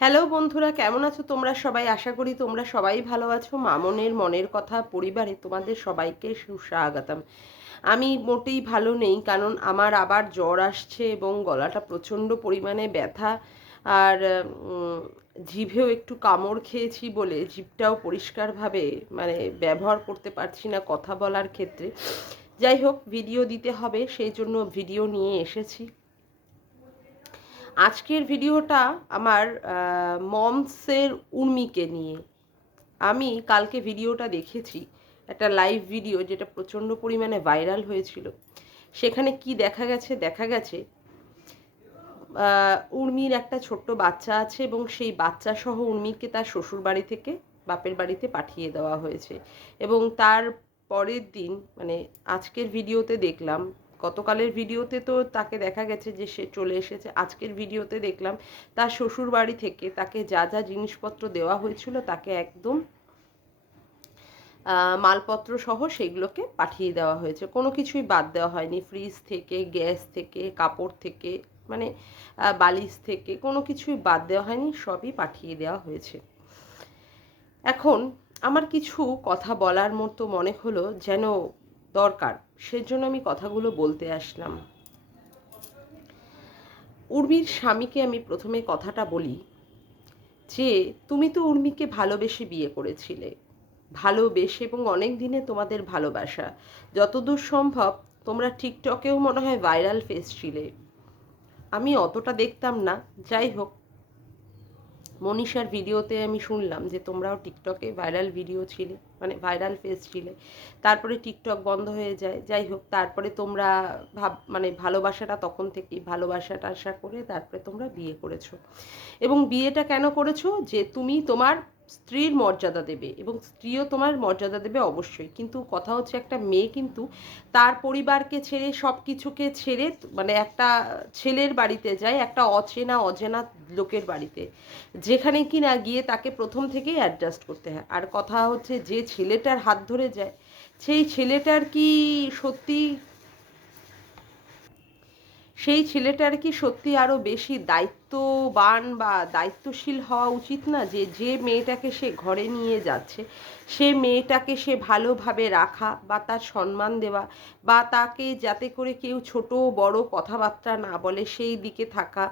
Hello বন্ধুরা, কেমন আছো তোমরা সবাই? আশা করি তোমরা সবাই ভালো আছো। মামনের মনের কথা পরিবারে তোমাদের সবাইকে সুস্বাগতম। আমি মোটেই ভালো নেই, কারণ আমার আবার জ্বর আসছে এবং গলাটা প্রচণ্ড পরিমাণে ব্যথা। আর উম, জিভেও একটু কামড় খেয়েছি বলে জিভটাও পরিষ্কারভাবে ব্যবহার করতে পারছি না কথা বলার ক্ষেত্রে। যাই হোক, ভিডিও দিতে হবে, সেই জন্য ভিডিও নিয়ে এসেছি। আজকের ভিডিওটা আমার মমসের উর্মিকে নিয়ে। আমি কালকে ভিডিওটা দেখেছি, একটা লাইভ ভিডিও যেটা প্রচণ্ড পরিমাণে ভাইরাল হয়েছিল। সেখানে কি দেখা গেছে উর্মির একটা ছোট্ট বাচ্চা আছে এবং সেই বাচ্চা সহ উর্মিকে তার শ্বশুর বাড়ি থেকে বাপের বাড়িতে পাঠিয়ে দেওয়া হয়েছে। এবং তার পরের দিন আজকের ভিডিওতে দেখলাম, গতকালের ভিডিওতে তো তাকে দেখা গেছে যে সে চলে এসেছে। আজকের ভিডিওতে দেখলাম তার শ্বশুর বাড়ি থেকে তাকে যা যা জিনিসপত্র দেওয়া হয়েছিল তাকে একদম মালপত্র সহ সেগুলোকে পাঠিয়ে দেওয়া হয়েছে। কোনো কিছুই বাদ দেওয়া হয়নি। ফ্রিজ থেকে, গ্যাস থেকে, কাপড় থেকে, মানে বালিশ থেকে কোনো কিছুই বাদ দেওয়া হয়নি, সবই পাঠিয়ে দেওয়া হয়েছে। এখন আমার কিছু কথা বলার মতো মনে হলো যেন দরকার, সেজন্য আমি কথাগুলো বলতে আসলাম। উর্মির স্বামীকে আমি প্রথমে কথাটা বলি যে তুমি তো উর্মিকে ভালোবেসে বিয়ে করেছিলে, ভালোবেসে, এবং অনেক দিনে তোমাদের ভালোবাসা। যতদূর সম্ভব তোমরা টিকটকেও মনে হয় ভাইরাল ফেস ছিলে। আমি অতটা দেখতাম না। যাই হোক, মনীষার ভিডিওতে আমি শুনলাম যে তোমরাও টিকটকে ভাইরাল ভিডিও ছিলে, ভাইরাল ফেস ছিলে। তারপরে টিকটক বন্ধ হয়ে যায়। যাই হোক, তারপরে তোমরা ভালোবাসাটা তখন থেকেই ভালোবাসাটা আশা করে তারপরে তোমরা বিয়ে করেছো। এবং বিয়েটা কেন করেছো? যে তুমি তোমার স্ত্রীর মর্যাদা দেবে এবং স্ত্রীও তোমার মর্যাদা দেবে অবশ্যই। কিন্তু কথা হচ্ছে, একটা মেয়ে কিন্তু তার পরিবারকে ছেড়ে, সব কিছুকে ছেড়ে একটা ছেলের বাড়িতে যায়, একটা অচেনা লোকের বাড়িতে, যেখানে কি না গিয়ে তাকে প্রথম থেকেই অ্যাডজাস্ট করতে হয়। আর কথা হচ্ছে, যে ছেলেটার হাত ধরে যায় সেই ছেলেটার কি সত্যি সেই ছেলেটার কি সত্যি আরও বেশি দায়িত্ববান বা দায়িত্বশীল হওয়া উচিত না? যে যে মেয়েটাকে সে ঘরে নিয়ে যাচ্ছে, সে মেয়েটাকে সে ভালোভাবে রাখা বা তার সম্মান দেওয়া, বা তাকে যাতে করে কেউ ছোট বড় কথাবার্তা না বলে সেই দিকে থাকা,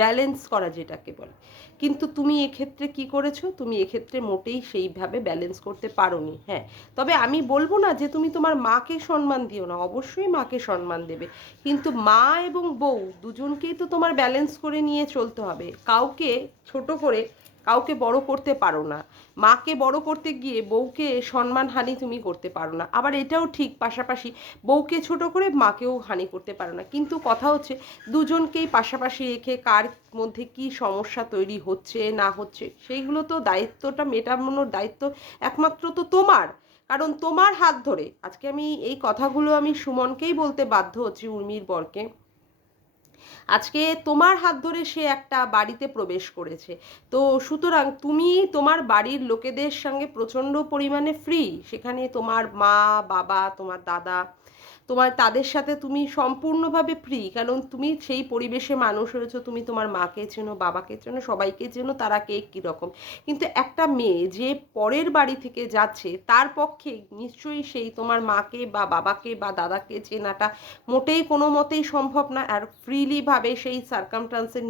ব্যালেন্স করা যেটাকে বলে। কিন্তু তুমি এক্ষেত্রে কি করেছো? তুমি এক্ষেত্রে মোটেই সেইভাবে ব্যালেন্স করতে পারোনি। হ্যাঁ, তবে আমি বলবো না যে তুমি তোমার মাকে সম্মান দিও না, অবশ্যই মাকে সম্মান দেবে, কিন্তু মা এবং বউ দুজনকেই তো তোমার ব্যালেন্স করে নিয়ে চলতে হবে। কাউকে ছোট করে কাউকে বড় করতে পারো না। মাকে বড় করতে গিয়ে বউকে সম্মানহানি তুমি করতে পারো না। আবার এটাও ঠিক, পাশাপাশি বউকে ছোট করে মাকেও হানি করতে পারো না। কিন্তু কথা হচ্ছে, দুজনকেই পাশাপাশি রেখে কার মধ্যে কি সমস্যা তৈরি হচ্ছে না হচ্ছে সেইগুলো তো দায়িত্বটা মেটানোর দায়িত্ব একমাত্র তো তোমার। কারণ তোমার হাত ধরে আজকে আমি এই কথাগুলো আমি সুমনকেই বলতে বাধ্য হচ্ছি, উর্মির বরকে। আজকে তোমার হাত ধরে সে একটা বাড়িতে প্রবেশ করেছে। তো সুতরাং তুমি তোমার বাড়ির লোকেদের সঙ্গে প্রচণ্ড পরিমাণে ফ্রি। সেখানে তোমার মা, বাবা, তোমার দাদা, তাদের সাথে তুমি সম্পূর্ণভাবে ফ্রি, কারণ তুমি সেই পরিবেশে মানুষ হয়েছো। তুমি তোমার মাকে চেনো, বাবাকে চেনো, সবাইকে চেনো তারা কে কীরকম। কিন্তু একটা মেয়ে যে পরের বাড়ি থেকে যাচ্ছে, তার পক্ষে নিশ্চয়ই সেই তোমার মাকে বা বাবাকে বা দাদাকে চেনাটা মোটেই কোনো মতেই সম্ভব না। আর ফ্রিলিভাবে সেই সার্কামস্টান্সে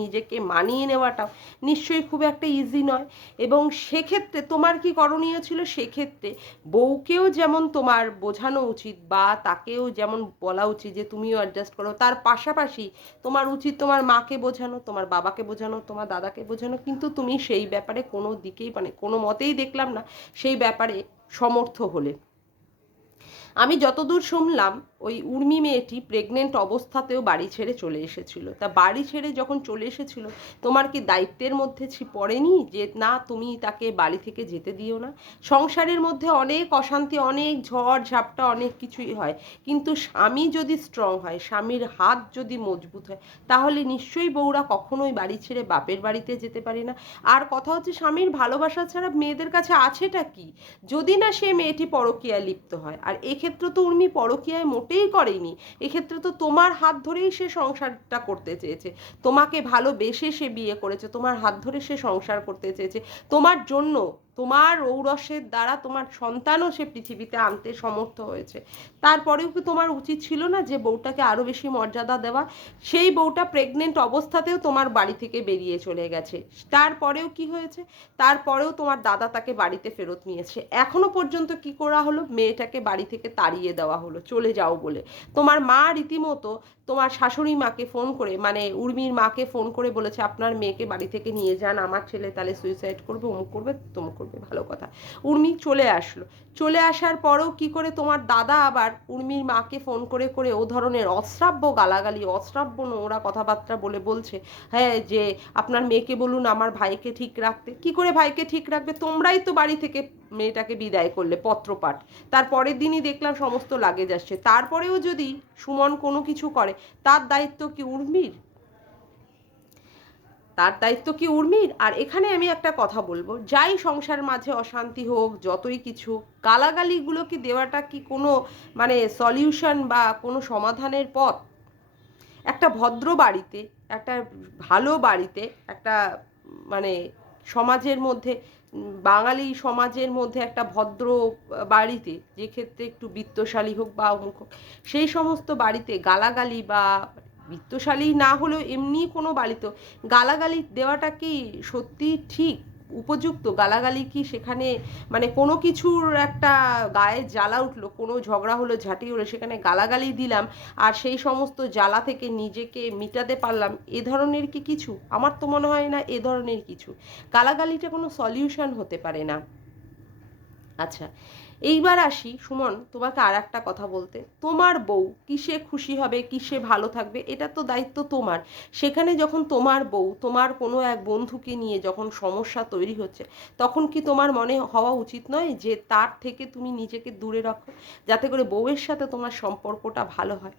নিজেকে মানিয়ে নেওয়াটাও নিশ্চয়ই খুব একটা ইজি নয়। এবং সেক্ষেত্রে তোমার কি করণীয় ছিল? সেক্ষেত্রে বউকেও যেমন তোমার বোঝানো উচিত বা তাকেও যেমন বলা উচিত যে তুমিও অ্যাডজাস্ট করো, তার পাশাপাশি তোমার উচিত তোমার মাকে বোঝানো, তোমার বাবাকে বোঝানো, তোমার দাদাকে বোঝানো। কিন্তু তুমি সেই ব্যাপারে কোনো দিকেই কোনো মতেই দেখলাম না সেই ব্যাপারে সমর্থ হলে। আমি যতদূর শুনলাম, ওই উর্মি মেয়েটি প্রেগনেন্ট অবস্থাতেও বাড়ি ছেড়ে চলে এসেছিল। তা বাড়ি ছেড়ে যখন চলে এসেছিল, তোমার কি দায়িত্বের মধ্যে পড়েনি যে না, তুমি তাকে বাড়ি থেকে যেতে দিও না? সংসারের মধ্যে অনেক অশান্তি, অনেক ঝড় ঝাপটা, অনেক কিছুই হয়, কিন্তু স্বামী যদি স্ট্রং হয়, স্বামীর হাত যদি মজবুত হয়, তাহলে নিশ্চয়ই বউরা কখনোই বাড়ি ছেড়ে বাপের বাড়িতে যেতে পারে না। আর কথা হচ্ছে, স্বামীর ভালোবাসা ছাড়া মেয়েদের কাছে আছেটা কি, যদি না সে মেয়েটি পরকীয়ায় লিপ্ত হয়। আর এক্ষেত্রে তো উর্মি পরকীয়ায় মোটেই করেনি, এক্ষেত্রে তো তোমার হাত ধরেই সে সংসারটা করতে চেয়েছে, তোমাকে ভালোবেসে সে বিয়ে করেছে, তোমার হাত ধরে সে সংসার করতে চেয়েছে, তোমার জন্য, তোমার ঔরসের দ্বারা তোমার সন্তানও সে পৃথিবীতে আনতে সমর্থ হয়েছে। তারপরেও কি তোমার উচিত ছিল না যে বউটাকে আরও বেশি মর্যাদা দেওয়া? সেই বউটা প্রেগনেন্ট অবস্থাতেও তোমার বাড়ি থেকে বেরিয়ে চলে গেছে, তারপরেও কি হয়েছে? তারপরেও তোমার দাদা তাকে বাড়িতে ফেরত নিয়েছে। এখনো পর্যন্ত কি করা হলো? মেয়েটাকে বাড়ি থেকে তাড়িয়ে দেওয়া হলো চলে যাও বলে। তোমার মা রীতিমতো তোমার শাশুড়ি মাকে ফোন করে, মানে উর্মির মাকে ফোন করে বলেছে আপনার মেয়েকে বাড়ি থেকে নিয়ে যান, আমার ছেলে তাহলে সুইসাইড করবে, অমুক করবে তমুক করবে। ভালো কথা, উর্মি চলে আসলো। চলে আসার পরেও কি করে তোমার দাদা আবার উর্মির মাকে ফোন করে করে ও ধরনের অশ্রাব্য গালাগালি, অশ্রাব্য নোংরা কথাবার্তা বলে বলছে, হ্যাঁ যে আপনার মেয়েকে বলুন আমার ভাইকে ঠিক রাখতে। কি করে ভাইকে ঠিক রাখবে? তোমরাই তো বাড়ি থেকে মেয়েটাকে বিদায় করলে পত্রপাঠ, তার পরের দিনই দেখলাম সমস্ত লাগেজ আসছে। তারপরেও যদি সুমন কোনো কিছু করে, তার দায়িত্ব কি উর্মির? তার দায়িত্ব কি উর্মির? আর এখানে আমি একটা কথা বলবো, যাই সংসার মাঝে অশান্তি হোক, যতই কিছু, গালাগালিগুলো কি দেওয়াটা কি কোনো মানে সলিউশন বা কোনো সমাধানের পথ? একটা ভদ্র বাড়িতে, একটা ভালো বাড়িতে, একটা মানে সমাজের মধ্যে, বাঙালি সমাজের মধ্যে একটা ভদ্র বাড়িতে, যে ক্ষেত্রে একটু বিত্তশালী হোক বা অমুক হোক, সেই সমস্ত বাড়িতে গালাগালি বা বিত্তশালী না হলেও এমনি কোনো বাড়িতে গালাগালি দেওয়াটা কি সত্যি ঠিক উপযুক্ত? গালাগালি কি সেখানে মানে কোনো কিছুর একটা গায়ে জ্বালা উঠলো, কোনো ঝগড়া হলো, ঝাঁটি হলো, সেখানে গালাগালি দিলাম আর সেই সমস্ত জ্বালা থেকে নিজেকে মিটাতে পারলাম, এ ধরনের কি কিছু? আমার তো মনে হয় না এ ধরনের কিছু। গালাগালিটা কোনো সলিউশন হতে পারে না। আচ্ছা, এইবার আসি সুমন তোমাকে আর একটা কথা বলতে, তোমার বউ কিসে খুশি হবে, কিসে ভালো থাকবে, এটা তো দায়িত্ব তোমার। সেখানে যখন তোমার বউ তোমার কোনো এক বন্ধুকে নিয়ে যখন সমস্যা তৈরি হচ্ছে, তখন কি তোমার মনে হওয়া উচিত নয় যে তার থেকে তুমি নিজেকে দূরে রাখো, যাতে করে বউয়ের সাথে তোমার সম্পর্কটা ভালো হয়?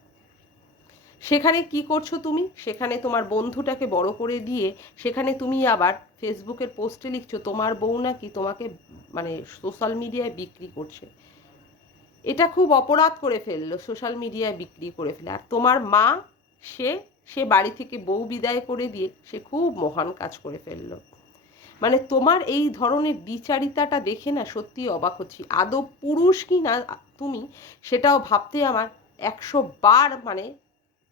সেখানে কি করছো তুমি? সেখানে তোমার বন্ধুটাকে বড় করে দিয়ে সেখানে তুমি আবার ফেসবুকের পোস্টে লিখছো তোমার বউ নাকি তোমাকে মানে সোশ্যাল মিডিয়ায় বিক্রি করছে। এটা খুব অপরাধ করে ফেললো, সোশ্যাল মিডিয়ায় বিক্রি করে ফেলে। আর তোমার মা, সে সে বাড়ি থেকে বউ বিদায় করে দিয়ে সে খুব মহান কাজ করে ফেললো। মানে তোমার এই ধরনের দ্বিচারিতাটা দেখে না সত্যি অবাক হচ্ছি। আদৌ পুরুষ কি না তুমি, সেটাও ভাবতে আমার 100 বার মানে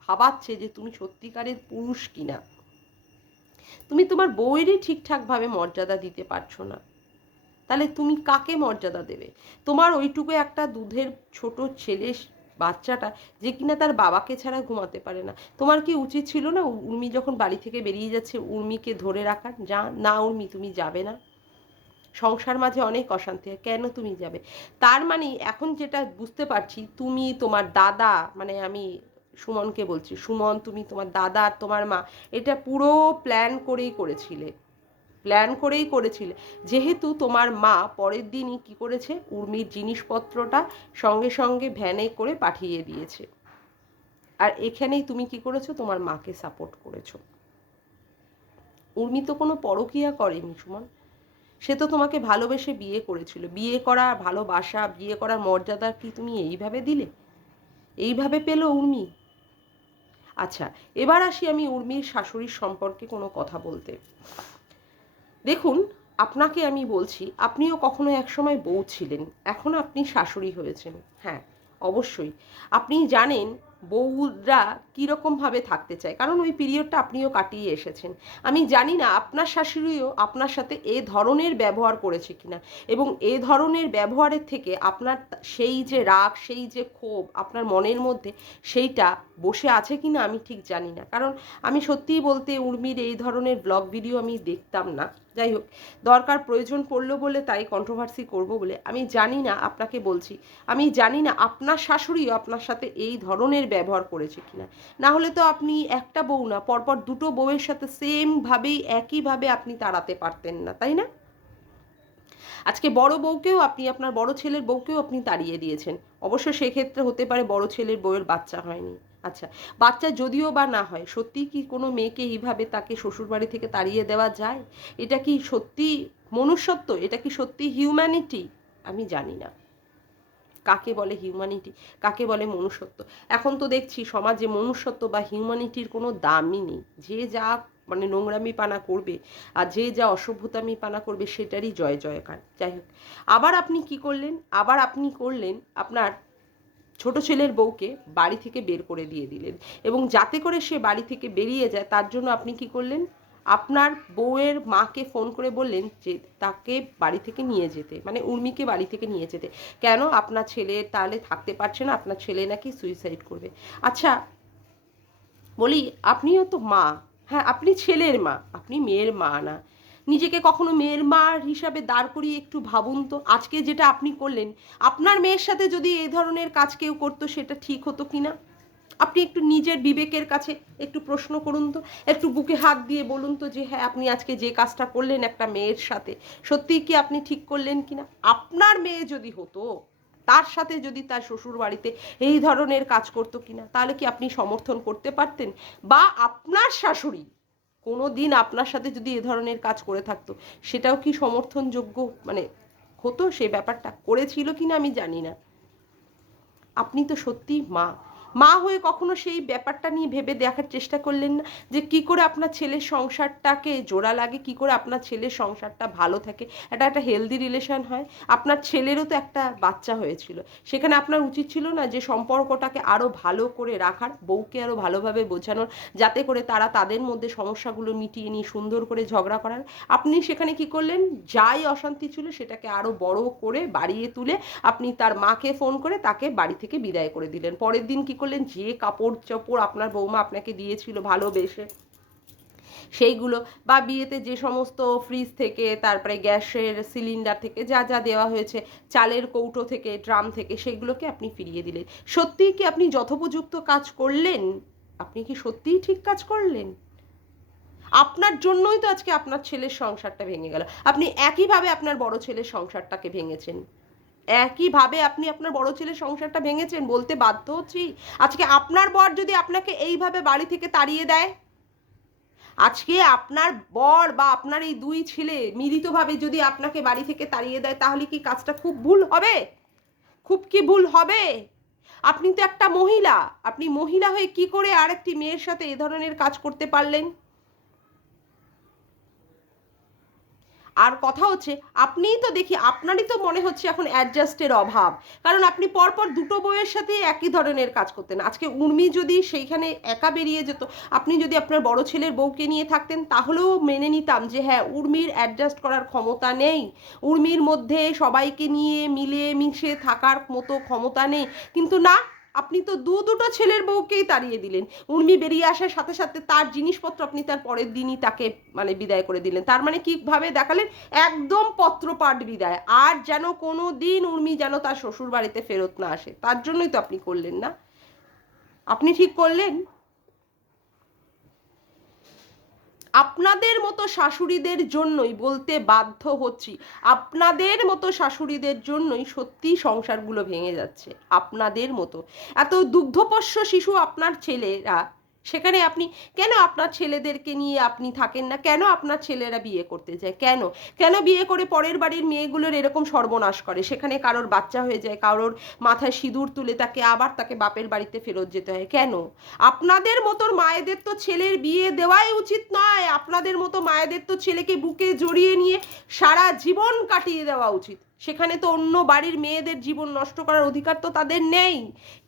ভাবাচ্ছে যে তুমি সত্যিকারের পুরুষ কিনা। তুমি তোমার বউয়েরই ঠিকঠাকভাবে মর্যাদা দিতে পারছো না, তাহলে তুমি কাকে মর্যাদা দেবে? তোমার ওইটুকু একটা দুধের ছোট ছেলে বাচ্চাটা যে কিনা তার বাবাকে ছাড়া ঘুমাতে পারে না, তোমার কি উচিত ছিল না উর্মি যখন বাড়ি থেকে বেরিয়ে যাচ্ছে উর্মিকে ধরে রাখার? যা না উর্মি তুমি যাবে না, সংসার মাঝে অনেক অশান্তি হয়, কেন তুমি যাবে? তার মানে এখন যেটা বুঝতে পারছি, তুমি তোমার দাদা, মানে আমি সুমনকে বলছি, সুমন তুমি তোমার দাদা আর তোমার মা এটা পুরো প্ল্যান করেই করেছিলে, প্ল্যান করেই করেছিলে। যেহেতু তোমার মা পরের দিনই কি করেছে, উর্মির জিনিসপত্রটা সঙ্গে সঙ্গে ভ্যানে করে পাঠিয়ে দিয়েছে। আর এখানেই তুমি কি করেছো, তোমার মাকে সাপোর্ট করেছো। উর্মি তো কোনো পরকীয়া করেনি সুমন, সে তো তোমাকে ভালোবেসে বিয়ে করেছিল। বিয়ে করা ভালোবাসা, বিয়ে করার মর্যাদা কি তুমি এইভাবে দিলে? এইভাবে পেলো উর্মি? আচ্ছা, এবার আসি আমি উর্মির শাশুড়ির সম্পর্কে কোনো কথা বলতে। দেখুন, আপনাকে আমি বলছি, আপনিও কখনো একসময় বউ ছিলেন, এখন আপনি শাশুড়ি হয়েছেন। হ্যাঁ, অবশ্যই আপনি জানেন বউরা কীরকমভাবে থাকতে চায়, কারণ ওই পিরিয়ডটা আপনিও কাটিয়ে এসেছেন। আমি জানি না আপনার শাশুড়িও আপনার সাথে এ ধরনের ব্যবহার করেছে কিনা, এবং এ ধরনের ব্যবহারের থেকে আপনার সেই যে রাগ, সেই যে ক্ষোভ আপনার মনের মধ্যে, সেইটা বসে আছে কিনা আমি ঠিক জানি না। কারণ আমি সত্যিই বলতে উর্মির এই ধরনের ব্লগ ভিডিও আমি দেখতাম না। যাই হোক, দরকার প্রয়োজন পড়লো বলে তাই কন্ট্রোভার্সি করব বলে আমি জানি না, আপনাকে বলছি আমি জানি না আপনার শাশুড়িও আপনার সাথে এই ধরনের ব্যবহার করেছে কিনা। না হলে তো আপনি একটা বউ না, পরপর দুটো বউয়ের সাথে সেমভাবেই একইভাবে আপনি তাড়াতে পারতেন না, তাই না? আজকে বড় বউকেও আপনি, আপনার বড় ছেলের বউকেও আপনি তাড়িয়ে দিয়েছেন। অবশ্য সেক্ষেত্রে হতে পারে বড় ছেলের বউয়ের বাচ্চা হয়নি। আচ্ছা, বাচ্চা যদিও বা না হয়, সত্যিই কি কোনো মেয়েকে এইভাবে তাকে শ্বশুরবাড়ি থেকে তাড়িয়ে দেওয়া যায়? এটা কি সত্যি মনুষ্যত্ব? এটা কি সত্যি হিউম্যানিটি? আমি জানি না। কাকে বলে হিউম্যানিটি, কাকে বলে মনুষ্যত্ব। এখন তো দেখছি সমাজে মনুষ্যত্ব বা হিউম্যানিটির কোনো দামই নেই। যে যা মানে নোংরামি পানা করবে আর যে যা অসভ্যতামি পানা করবে সেটারই জয় জয়কার। যাই হোক, আবার আপনি কি করলেন, আবার আপনি করলেন আপনার ছোট ছেলের বউকে বাড়ি থেকে বের করে দিয়ে দিলেন, এবং যাতে করে সে বাড়ি থেকে বেরিয়ে যায় তার জন্য আপনি কি করলেন, আপনার বউয়ের মাকে ফোন করে বললেন যে তাকে বাড়ি থেকে নিয়ে যেতে, মানে উর্মিকে বাড়ি থেকে নিয়ে যেতে। কেন? আপনার ছেলে তাহলে থাকতে পারছে না, আপনার ছেলে নাকি সুইসাইড করবে। আচ্ছা বলি, আপনিও তো মা, হ্যাঁ আপনি ছেলের মা, আপনি মেয়ের মা না। নিজেকে কখনো মেয়ের মা হিসাবে দাঁড় করিয়ে একটু ভাবুন তো, আজকে যেটা আপনি করলেন, আপনার মেয়ের সাথে যদি এই ধরনের কাজ কেউ করতো সেটা ঠিক হতো কি না? আপনি একটু নিজের বিবেকের কাছে একটু প্রশ্ন করুন তো, একটু বুকে হাত দিয়ে বলুন তো যে হ্যাঁ আপনি আজকে যে কাজটা করলেন একটা মেয়ের সাথে, সত্যিই কি আপনি ঠিক করলেন কিনা? আপনার মেয়ে যদি হতো, তার সাথে যদি তার শ্বশুর বাড়িতে এই ধরনের কাজ করতো কিনা, তাহলে কি আপনি সমর্থন করতে পারতেন? বা আপনার শাশুড়ি কোনো দিন আপনার সাথে যদি এ ধরনের কাজ করে থাকতো, সেটাও কি সমর্থনযোগ্য মানে হতো? সে ব্যাপারটা করেছিল কিনা আমি জানি না। আপনি তো সত্যিই মা, মা হয়ে কখনো সেই ব্যাপারটা নিয়ে ভেবে দেখার চেষ্টা করলেন না যে কি করে আপনার ছেলের সংসারটাকে জোড়া লাগে, কি করে আপনার ছেলের সংসারটা ভালো থাকে, এটা একটা হেলদি রিলেশন হয়? আপনার ছেলেরও তো একটা বাচ্চা হয়েছিল, সেখানে আপনার উচিত ছিল না যে সম্পর্কটাকে আরও ভালো করে রাখার, বউকে আরও ভালোভাবে বোঝানোর, যাতে করে তারা তাদের মধ্যে সমস্যাগুলো মিটিয়ে নিয়ে সুন্দর করে ঝগড়া করার? আপনি সেখানে কি করলেন, যাই অশান্তি ছিল সেটাকে আরও বড় করে বাড়িয়ে তুলে আপনি তার মাকে ফোন করে তাকে বাড়ি থেকে বিদায় করে দিলেন। পরের দিন কি করলেন, যে কাপড় চোপড় আপনার বৌমা আপনাকে দিয়েছিল ভালোবেসে সেইগুলো, বা বিয়েতে যে সমস্ত ফ্রিজ থেকে তারপরে গ্যাসের সিলিন্ডার থেকে যা যা দেওয়া হয়েছে, চালের কৌটো থেকে ড্রাম থেকে, সেগুলোকে আপনি ফিরিয়ে দিলেন। সত্যিই কি আপনি যথোপযুক্ত কাজ করলেন? আপনি কি সত্যিই ঠিক কাজ করলেন? আপনার জন্যই তো আজকে আপনার ছেলের সংসারটা ভেঙে গেল। আপনি একইভাবে আপনার বড় ছেলের সংসারটাকে ভেঙেছেন, একইভাবে আপনি আপনার বড় ছেলের সংসারটা ভেঙেছেন, বলতে বাধ্য হচ্ছি। আজকে আপনার বর যদি আপনাকে এইভাবে বাড়ি থেকে তাড়িয়ে দেয়, আজকে আপনার বর বা আপনার এই দুই ছেলে মিলিতভাবে যদি আপনাকে বাড়ি থেকে তাড়িয়ে দেয়, তাহলে কি কাজটা খুব ভুল হবে? খুব কি ভুল হবে? আপনি তো একটা মহিলা, আপনি মহিলা হয়ে কি করে আরেকটি মেয়ের সাথে এ ধরনের কাজ করতে পারলেন? আর কথা হচ্ছে, আপনিই তো দেখি আপনারই তো মনে হচ্ছে এখন অ্যাডজাস্টের অভাব, কারণ আপনি পরপর দুটো বউয়ের সাথে একই ধরনের কাজ করতেন। আজকে উর্মি যদি সেইখানে একা বেরিয়ে যেত, আপনি যদি আপনার বড় ছেলের বউকে নিয়ে থাকতেন, তাহলেও মেনে নিতাম যে হ্যাঁ উর্মির অ্যাডজাস্ট করার ক্ষমতা নেই, উর্মির মধ্যে সবাইকে নিয়ে মিলে মিশে থাকার মতো ক্ষমতা নেই। কিন্তু না, আপনি তো দুটো ছেলের বউকেই তাড়িয়ে দিলেন। উর্মি বেরিয়ে আসার সাথে সাথে তার জিনিসপত্র আপনি তার পরের দিনই তাকে মানে বিদায় করে দিলেন। তার মানে কিভাবে দেখালেন, একদম পত্রপাঠ বিদায়, আর যেন কোনো দিন উর্মি যেন তার শ্বশুর বাড়িতে ফেরত না আসে। তার জন্যই তো আপনি করলেন না? আপনি ঠিক করলেন? আপনাদের মতো শাশুড়িদের জন্যই বলতে বাধ্য হচ্ছি, আপনাদের মতো শাশুড়িদের জন্যই সত্যি সংসারগুলো ভেঙে যাচ্ছে। আপনাদের মতো এত দুগ্ধপোষ্য শিশু আপনার ছেলেরা, সেখানে আপনি কেন আপনার ছেলেদেরকে নিয়ে আপনি থাকেন না? কেন আপনার ছেলেরা বিয়ে করতে যায়? কেন কেন বিয়ে করে পরের বাড়ির মেয়েগুলোর এরকম সর্বনাশ করে? সেখানে কারোর বাচ্চা হয়ে যায়, কারোর মাথায় সিঁদুর তুলে তাকে বাপের বাড়িতে ফেরত যেতে হয় কেন? আপনাদের মতো মায়েদের তো ছেলের বিয়ে দেওয়াই উচিত নয়, আপনাদের মতো মায়েদের তো ছেলেকে বুকে জড়িয়ে নিয়ে সারা জীবন কাটিয়ে দেওয়া উচিত। সেখানে তো অন্য বাড়ির মেয়েদের জীবন নষ্ট করার অধিকার তো তাদের নেই।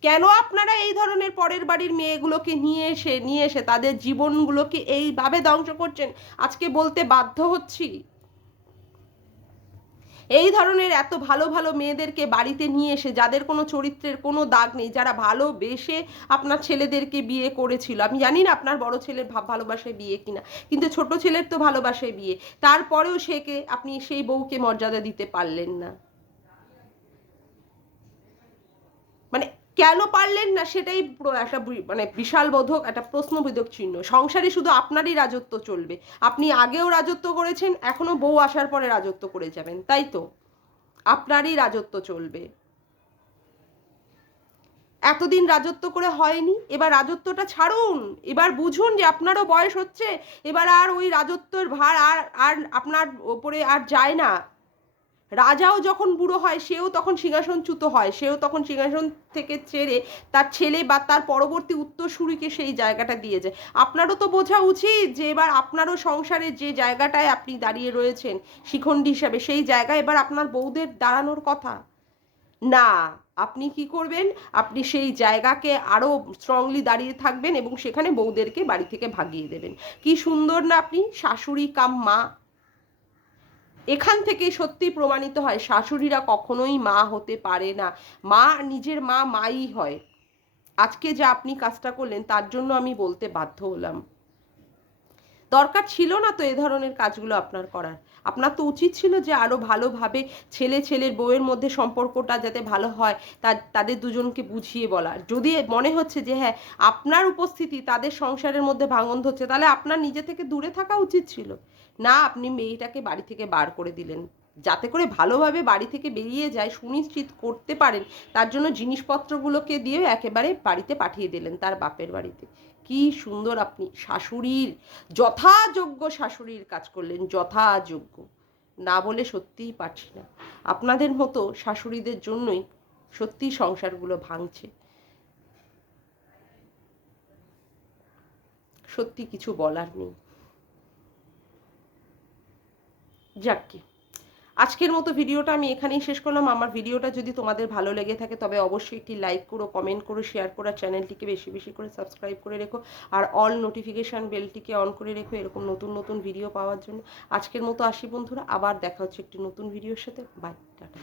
কেন আপনারা এই ধরনের পরের বাড়ির মেয়েগুলোকে নিয়ে এসে তাদের জীবনগুলোকে এইভাবে ধ্বংস করছেন? আজকে বলতে বাধ্য হচ্ছি, এই ধরনের এত ভালো ভালো মেয়েদেরকে বাড়িতে নিয়ে এসে, যাদের কোনো চরিত্রের কোনো দাগ নেই, যারা ভালোবেসে আপনার ছেলেদেরকে বিয়ে করেছিল, আমি জানি না আপনার বড় ছেলের ভালোবাসায় বিয়ে কিনা, কিন্তু ছোট ছেলের তো ভালোবাসায় বিয়ে, তারপরেও আপনি সেই বউকে মর্যাদা দিতে পারলেন না। মানে কেন পারলেন না সেটাই পুরো একটা মানে বিশালবোধক একটা প্রশ্নবোধক চিহ্ন। সংসারে শুধু আপনারই রাজত্ব চলবে, আপনি আগেও রাজত্ব করেছেন, এখনো বউ আসার পরে রাজত্ব করে যাবেন, তাই তো? আপনারই রাজত্ব চলবে। এতদিন রাজত্ব করে হয়নি, এবার রাজত্বটা ছাড়ুন, এবার বুঝুন যে আপনারও বয়স হচ্ছে, এবার আর ওই রাজত্বের ভার আর আর আপনার ওপরে আর যায় না। রাজাও যখন বুড়ো হয় সেও তখন সিংহাসনচ্যুত হয়, সেও তখন সিংহাসন থেকে ছেড়ে তার ছেলে বা তার পরবর্তী উত্তরসূরিকে সেই জায়গাটা দিয়ে যায়। আপনারও তো বোঝা উচিত যে এবার আপনারও সংসারে যে জায়গাটায় আপনি দাঁড়িয়ে রয়েছেন শিখণ্ডী হিসাবে, সেই জায়গায় এবার আপনার বউদের দাঁড়ানোর কথা না। আপনি কি করবেন, আপনি সেই জায়গাকে আরও স্ট্রংলি দাঁড়িয়ে থাকবেন এবং সেখানে বউদেরকে বাড়ি থেকে ভাগিয়ে দেবেন। কি সুন্দর না আপনি শাশুড়ি কাম মা। এখান থেকেই সত্যি প্রমাণিত হয় শাশুড়িরা কখনোই মা হতে পারে না। মা নিজের মা মাই হয়। আজকে যা আপনি কাজটা করলেন তার জন্য আমি বলতে বাধ্য হলাম, দরকার ছিল না তো এ ধরনের কাজগুলো আপনার করার। আপনার তো উচিত ছিল যে আরও ভালোভাবে ছেলের বউয়ের মধ্যে সম্পর্কটা যাতে ভালো হয় তাদের দুজনকে বুঝিয়ে বলার। যদি মনে হচ্ছে যে হ্যাঁ আপনার উপস্থিতি তাদের সংসারের মধ্যে ভাঙন ধরছে, তাহলে আপনার নিজে থেকে দূরে থাকা উচিত ছিল। না, আপনি মেয়েটাকে বাড়ি থেকে বার করে দিলেন। যাতে করে ভালোভাবে বাড়ি থেকে বেরিয়ে যায় সুনিশ্চিত করতে পারেন, তার জন্য জিনিসপত্রগুলোকে দিয়ে একেবারে বাড়িতে পাঠিয়ে দিলেন তার বাপের বাড়িতে। কি সুন্দর আপনি শাশুড়ির, যথাযোগ্য শাশুড়ির কাজ করলেন, যথাযোগ্য। না বলে সত্যিই পারছি না। আপনাদের মতো শাশুড়িদের জন্যই সত্যি সংসারগুলো ভাঙছে। সত্যি কিছু বলার নেই। যাকে আজকের মতো ভিডিওটা আমি এখানেই শেষ করলাম। আমার ভিডিওটা যদি তোমাদের ভালো লেগে থাকে তবে অবশ্যই একটি লাইক করো, কমেন্ট করো, শেয়ার করো, চ্যানেলটিকে বেশি বেশি করে সাবস্ক্রাইব করে রেখো, আর অল নোটিফিকেশান বেলটিকে অন করে রেখো এরকম নতুন নতুন ভিডিও পাওয়ার জন্য। আজকের মতো আসি বন্ধুরা, আবার দেখা হচ্ছে একটি নতুন ভিডিওর সাথে। Bye, tata.